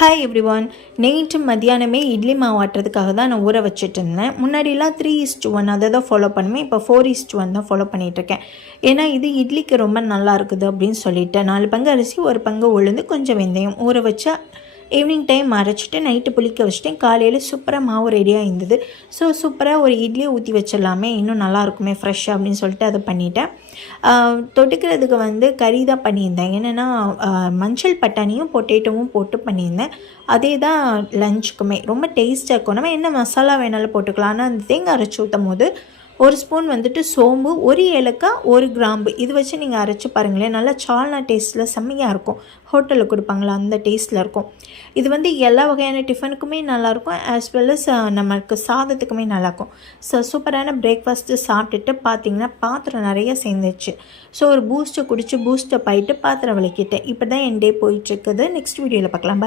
Hi everyone. நேற்று மத்தியானமே இட்லி மாவு ஆட்டுறதுக்காக தான் நான் ஊற வச்சுட்டு இருந்தேன். முன்னாடிலாம் 3:1 அதை தான் ஃபாலோ பண்ணுவேன். இப்போ 4:1 தான் ஃபாலோ பண்ணிகிட்ருக்கேன். ஏன்னா இது இட்லிக்கு ரொம்ப நல்லா இருக்குது அப்படின்னு சொல்லிட்டு 4 பங்கு அரிசி 1 பங்கு உளுந்து கொஞ்சம் வெந்தயம் ஊற வச்சா ஈவினிங் டைம் அரைச்சிட்டு நைட்டு புளிக்க வச்சுட்டேன். காலையில் சூப்பராக மாவு ரெடியாக இருந்தது. ஸோ சூப்பராக ஒரு இட்லியை ஊற்றி வச்சிடலாமே, இன்னும் நல்லா இருக்குமே ஃப்ரெஷ்ஷாக அப்படின்னு சொல்லிட்டு அதை பண்ணிட்டேன். தொட்டுக்கிறதுக்கு கறி தான் பண்ணியிருந்தேன். என்னென்னா மஞ்சள் பட்டாணியும் பொட்டேட்டோவும் போட்டு பண்ணியிருந்தேன். அதே தான் லஞ்சுக்குமே ரொம்ப டேஸ்ட்டாக இருக்கும். நம்ம என்ன மசாலா வேணாலும் போட்டுக்கலாம். ஆனால் அந்த தேங்காய் அரைச்சி ஊற்றும் போது 1 ஸ்பூன் சோம்பு, 1 ஏலக்காய், 1 கிராம்பு இது வச்சு நீங்கள் அரைச்சி பாருங்களேன். நல்லா சால்னா டேஸ்ட்டில் செம்மையாக இருக்கும். ஹோட்டலில் கொடுப்பாங்களா அந்த டேஸ்ட்டில் இருக்கும். இது எல்லா வகையான டிஃபனுக்குமே நல்லாயிருக்கும், ஆஸ் வெல் அஸ் நமக்கு சாதத்துக்குமே நல்லாயிருக்கும். ஸோ சூப்பரான பிரேக்ஃபாஸ்ட்டு சாப்பிட்டுட்டு பார்த்திங்கன்னா பாத்திரம் நிறைய சேர்ந்துச்சு. ஸோ ஒரு பூஸ்ட்டை குடித்து பூஸ்ட்டை போயிட்டு பாத்திரம் விளக்கிட்டேன். இப்போ தான் என் டே போயிட்டுருக்குது. நெக்ஸ்ட் வீடியோவில் பார்க்கலாம்.